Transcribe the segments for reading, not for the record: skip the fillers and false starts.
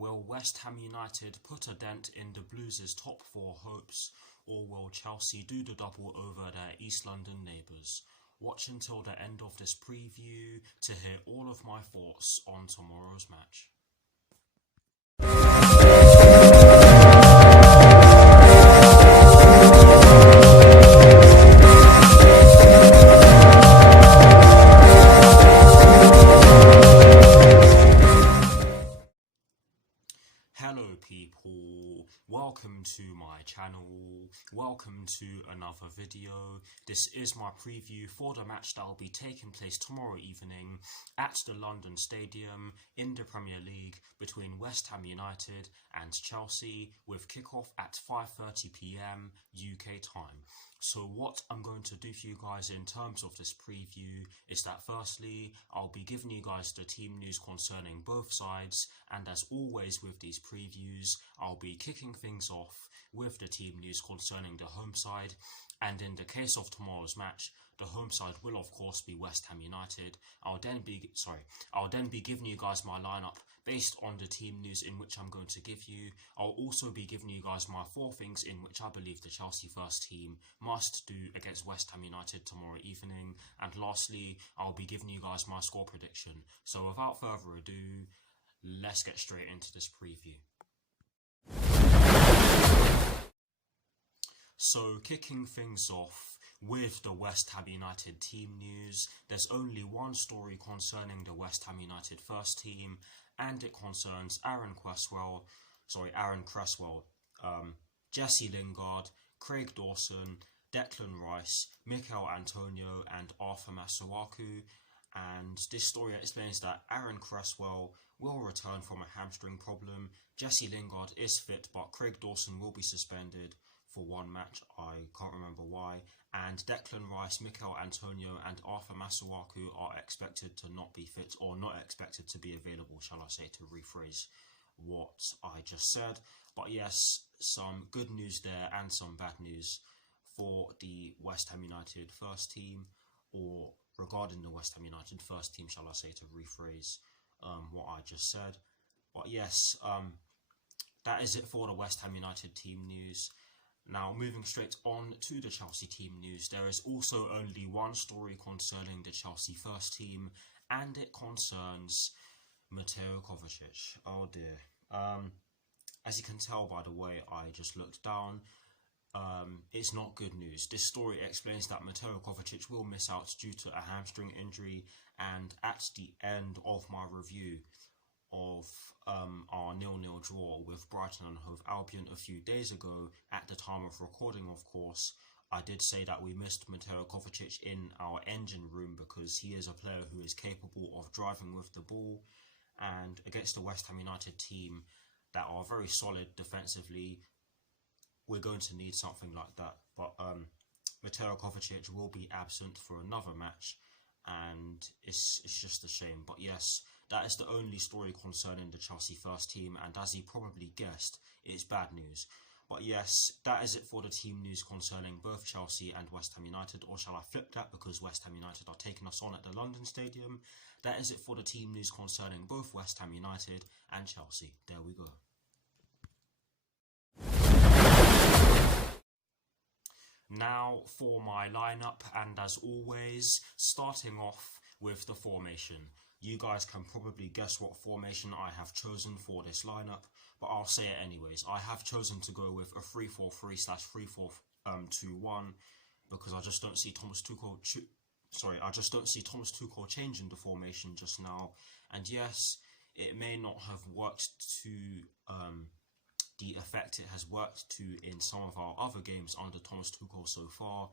Will West Ham United put a dent in the Blues' top four hopes, or will Chelsea do the double over their East London neighbours? Watch until the end of this preview to hear all of my thoughts on tomorrow's match. Hello people, welcome to my channel, welcome to another video. This is my preview for the match that will be taking place tomorrow evening at the London Stadium in the Premier League between West Ham United and Chelsea, with kickoff at 5:30 PM UK time. So what I'm going to do for you guys in terms of this preview is that firstly, I'll be giving you guys the team news concerning both sides, and as always with these previews, I'll be kicking things off with the team news concerning the home side, and in the case of tomorrow's match, the home side will of course be West Ham United. I'll then be giving you guys my lineup based on the team news in which I'm going to give you. I'll also be giving you guys my 4 things in which I believe the Chelsea first team must do against West Ham United tomorrow evening. And lastly, I'll be giving you guys my score prediction. So without further ado, let's get straight into this preview. So kicking things off with the West Ham United team news, there's only one story concerning the West Ham United first team, and it concerns Aaron Cresswell, Jesse Lingard, Craig Dawson, Declan Rice, Mikel Antonio and Arthur Masuaku. And this story explains that Aaron Cresswell will return from a hamstring problem, Jesse Lingard is fit but Craig Dawson will be suspended for one match, I can't remember why, and Declan Rice, Mikel Antonio and Arthur Masuaku are expected to not be fit, or not expected to be available, shall I say, to rephrase what I just said. But yes, some good news there and some bad news for the West Ham United first team, or regarding the West Ham United first team, shall I say, to rephrase what I just said. But yes, that is it for the West Ham United team news. Now, moving straight on to the Chelsea team news, there is also only one story concerning the Chelsea first team, and it concerns Mateo Kovacic. Oh dear. As you can tell by the way I just looked down, it's not good news. This story explains that Mateo Kovacic will miss out due to a hamstring injury, and at the end of my review of our 0-0 draw with Brighton and Hove Albion a few days ago, at the time of recording of course, I did say that we missed Mateo Kovacic in our engine room because he is a player who is capable of driving with the ball, and against the West Ham United team that are very solid defensively, we're going to need something like that. But Mateo Kovacic will be absent for another match, and it's just a shame. But yes, that is the only story concerning the Chelsea first team, and as you probably guessed, it's bad news. But yes, that is it for the team news concerning both Chelsea and West Ham United, or shall I flip that because West Ham United are taking us on at the London Stadium. That is it for the team news concerning both West Ham United and Chelsea. There we go. Now for my lineup, and as always, starting off with the formation. You guys can probably guess what formation I have chosen for this lineup, but I'll say it anyways. I have chosen to go with a 3-4-3/3-4-2-1 because I just don't see Thomas Tuchel changing the formation just now. And yes, it may not have worked to the effect it has worked to in some of our other games under Thomas Tuchel so far,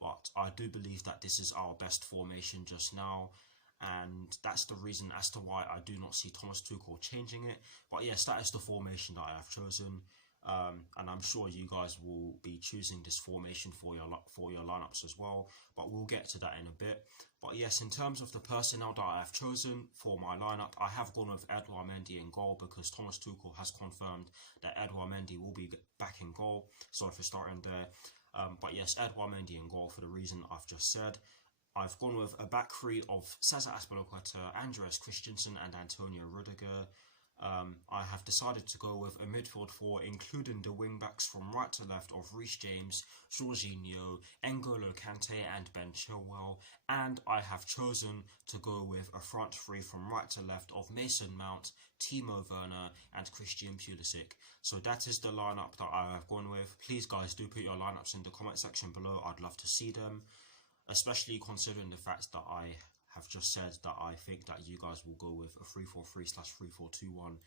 but I do believe that this is our best formation just now, and that's the reason as to why I do not see Thomas Tuchel changing it. But yes, that is the formation that I have chosen, and I'm sure you guys will be choosing this formation for your lineups as well, but we'll get to that in a bit. But yes, in terms of the personnel that I have chosen for my lineup, I have gone with Edouard Mendy in goal because Thomas Tuchel has confirmed that Edouard Mendy will be back in goal. Sorry for starting there. But yes, Edouard Mendy in goal for the reason I've just said. I've gone with a back three of Cesar Azpilicueta, Andreas Christensen and Antonio Rudiger. I have decided to go with a midfield four, including the wing-backs from right to left of Reece James, Jorginho, N'Golo Kante and Ben Chilwell, and I have chosen to go with a front three from right to left of Mason Mount, Timo Werner and Christian Pulisic. So that is the lineup that I have gone with. Please guys, do put your lineups in the comment section below. I'd love to see them, especially considering the fact that I have just said that I think that you guys will go with a 3-4-3/3-4-2-1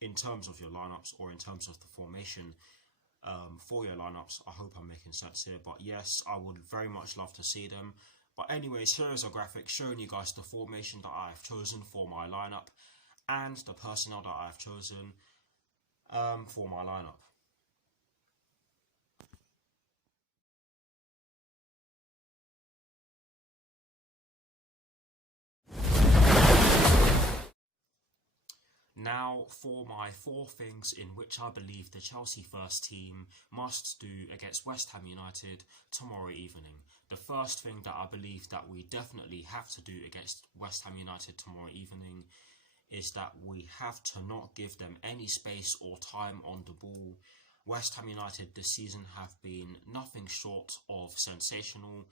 in terms of your lineups, or in terms of the formation for your lineups. I hope I'm making sense here, but yes, I would very much love to see them. But anyways, here is a graphic showing you guys the formation that I've chosen for my lineup and the personnel that I've chosen for my lineup. Now, for my 4 things in which I believe the Chelsea first team must do against West Ham United tomorrow evening. The first thing that I believe that we definitely have to do against West Ham United tomorrow evening is that we have to not give them any space or time on the ball. West Ham United this season have been nothing short of sensational.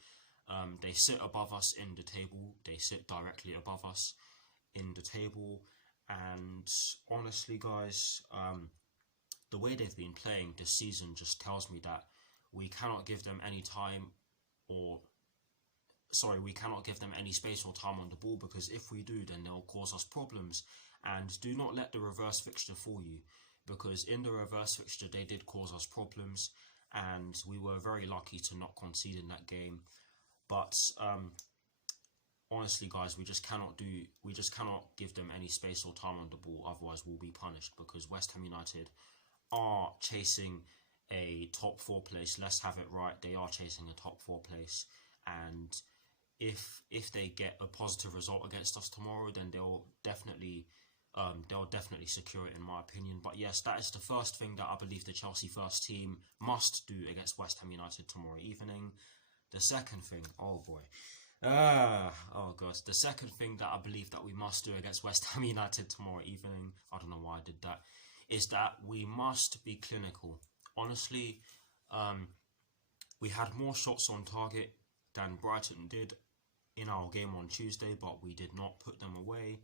They sit above us in the table. They sit directly above us in the table. And honestly, guys, the way they've been playing this season just tells me that we cannot give them any time we cannot give them any space or time on the ball, because if we do, then they'll cause us problems. And do not let the reverse fixture fool you, because in the reverse fixture they did cause us problems, and we were very lucky to not concede in that game. But honestly, guys, we just cannot give them any space or time on the ball, otherwise we'll be punished, because West Ham United are chasing a top 4 place. Let's have it right, they are chasing a top 4 place, and if they get a positive result against us tomorrow, then they'll definitely secure it, in my opinion. But yes, that is the first thing that I believe the Chelsea first team must do against West Ham United tomorrow evening. The second thing, the second thing that I believe that we must do against West Ham United tomorrow evening, I don't know why I did that, is that we must be clinical. Honestly, we had more shots on target than Brighton did in our game on Tuesday, but we did not put them away.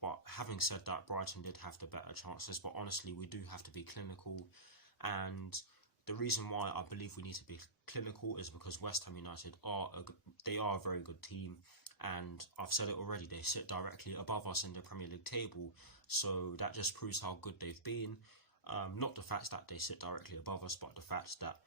But having said that, Brighton did have the better chances, but honestly, we do have to be clinical. And the reason why I believe we need to be clinical is because West Ham United are a very good team, and I've said it already, they sit directly above us in the Premier League table, so that just proves how good they've been. Not the fact that they sit directly above us, but the fact that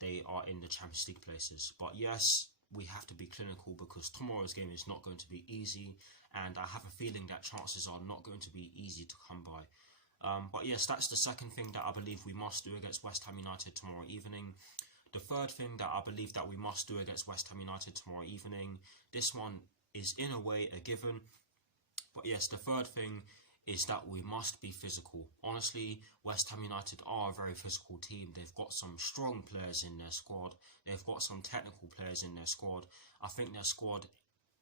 they are in the Champions League places. But yes, we have to be clinical, because tomorrow's game is not going to be easy, and I have a feeling that chances are not going to be easy to come by. But yes, that's the second thing that I believe we must do against West Ham United tomorrow evening. The third thing that I believe that we must do against West Ham United tomorrow evening, this one is in a way a given, but yes, the third thing is that we must be physical. Honestly, West Ham United are a very physical team. They've got some strong players in their squad. They've got some technical players in their squad. I think their squad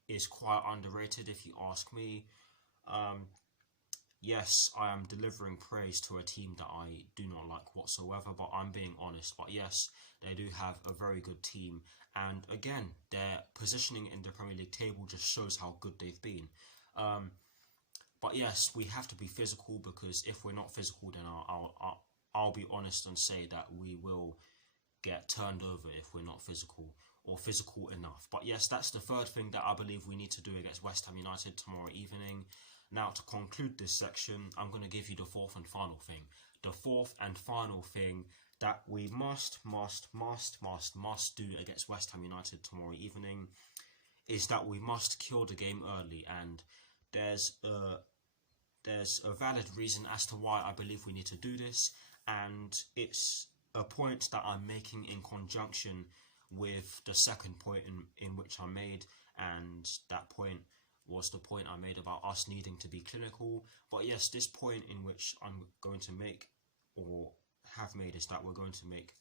is quite underrated, if you ask me. Yes, I am delivering praise to a team that I do not like whatsoever, but I'm being honest. But yes, they do have a very good team. And again, their positioning in the Premier League table just shows how good they've been. But yes, we have to be physical, because if we're not physical, then I'll be honest and say that we will get turned over if we're not physical, or physical enough. But yes, that's the third thing that I believe we need to do against West Ham United tomorrow evening. Now, to conclude this section, I'm going to give you the fourth and final thing. The fourth and final thing that we must do against West Ham United tomorrow evening is that we must kill the game early. And there's a valid reason as to why I believe we need to do this, and it's a point that I'm making in conjunction with the second point in which I made, and that point was the point I made about us needing to be clinical. But yes, this point in which I'm going to make, or have made, is that we're going to make,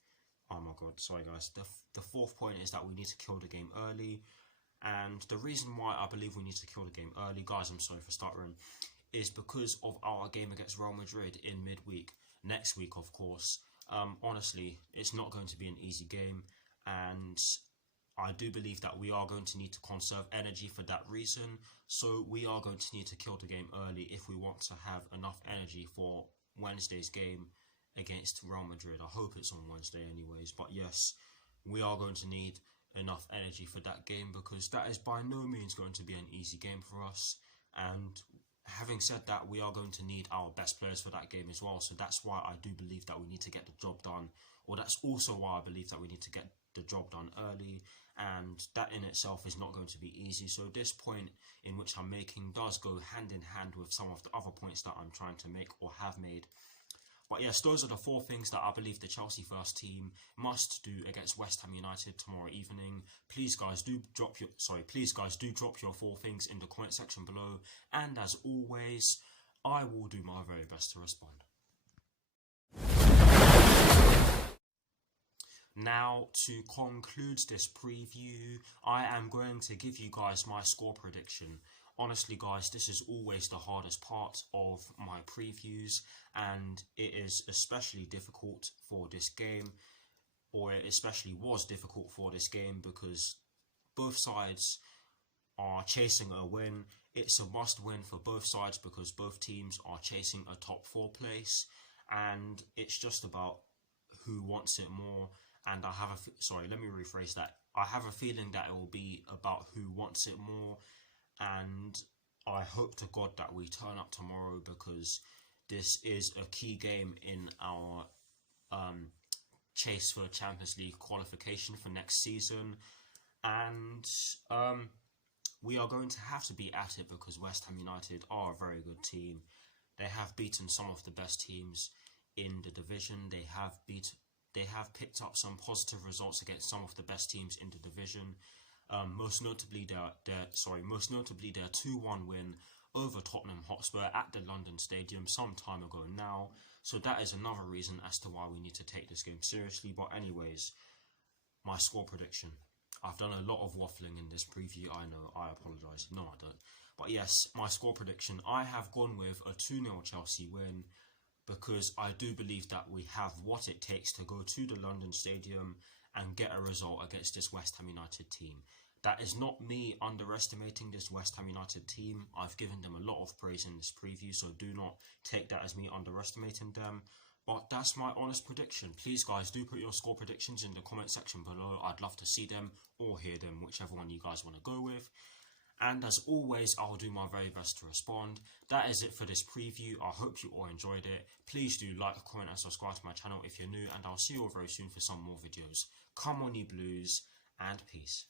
oh my god, sorry guys, the fourth point is that we need to kill the game early. And the reason why I believe we need to kill the game early, guys, I'm sorry for stuttering, is because of our game against Real Madrid in midweek. Next week, of course. Honestly, it's not going to be an easy game, and I do believe that we are going to need to conserve energy for that reason. So we are going to need to kill the game early if we want to have enough energy for Wednesday's game against Real Madrid. I hope it's on Wednesday anyways, but yes, we are going to need enough energy for that game, because that is by no means going to be an easy game for us. And having said that, we are going to need our best players for that game as well. So that's why I do believe that we need to get the job done, or that's also why I believe that we need to get the job done early, and that in itself is not going to be easy. So this point in which I'm making does go hand in hand with some of the other points that I'm trying to make or have made. But yes, those are the 4 things that I believe the Chelsea first team must do against West Ham United tomorrow evening. Please guys do drop your 4 things in the comment section below, and as always, I will do my very best to respond. Now, to conclude this preview, I am going to give you guys my score prediction. Honestly guys, this is always the hardest part of my previews, and it is especially difficult for this game, or it especially was difficult for this game, because both sides are chasing a win. It's a must win for both sides because both teams are chasing a top 4 place, and it's just about who wants it more. And I have let me rephrase that. I have a feeling that it will be about who wants it more, and I hope to God that we turn up tomorrow, because this is a key game in our chase for Champions League qualification for next season. And we are going to have to be at it, because West Ham United are a very good team. They have beaten some of the best teams in the division. They have picked up some positive results against some of the best teams in the division. Most notably their 2-1 win over Tottenham Hotspur at the London Stadium some time ago now. So that is another reason as to why we need to take this game seriously. But anyways, my score prediction. I've done a lot of waffling in this preview, I know, I apologise. No, I don't. But yes, my score prediction, I have gone with a 2-0 Chelsea win, because I do believe that we have what it takes to go to the London Stadium and get a result against this West Ham United team. That is not me underestimating this West Ham United team. I've given them a lot of praise in this preview, so do not take that as me underestimating them. But that's my honest prediction. Please guys, do put your score predictions in the comment section below. I'd love to see them or hear them, whichever one you guys want to go with. And as always, I'll do my very best to respond. That is it for this preview. I hope you all enjoyed it. Please do like, comment and subscribe to my channel if you're new, and I'll see you all very soon for some more videos. Come on you Blues, and peace.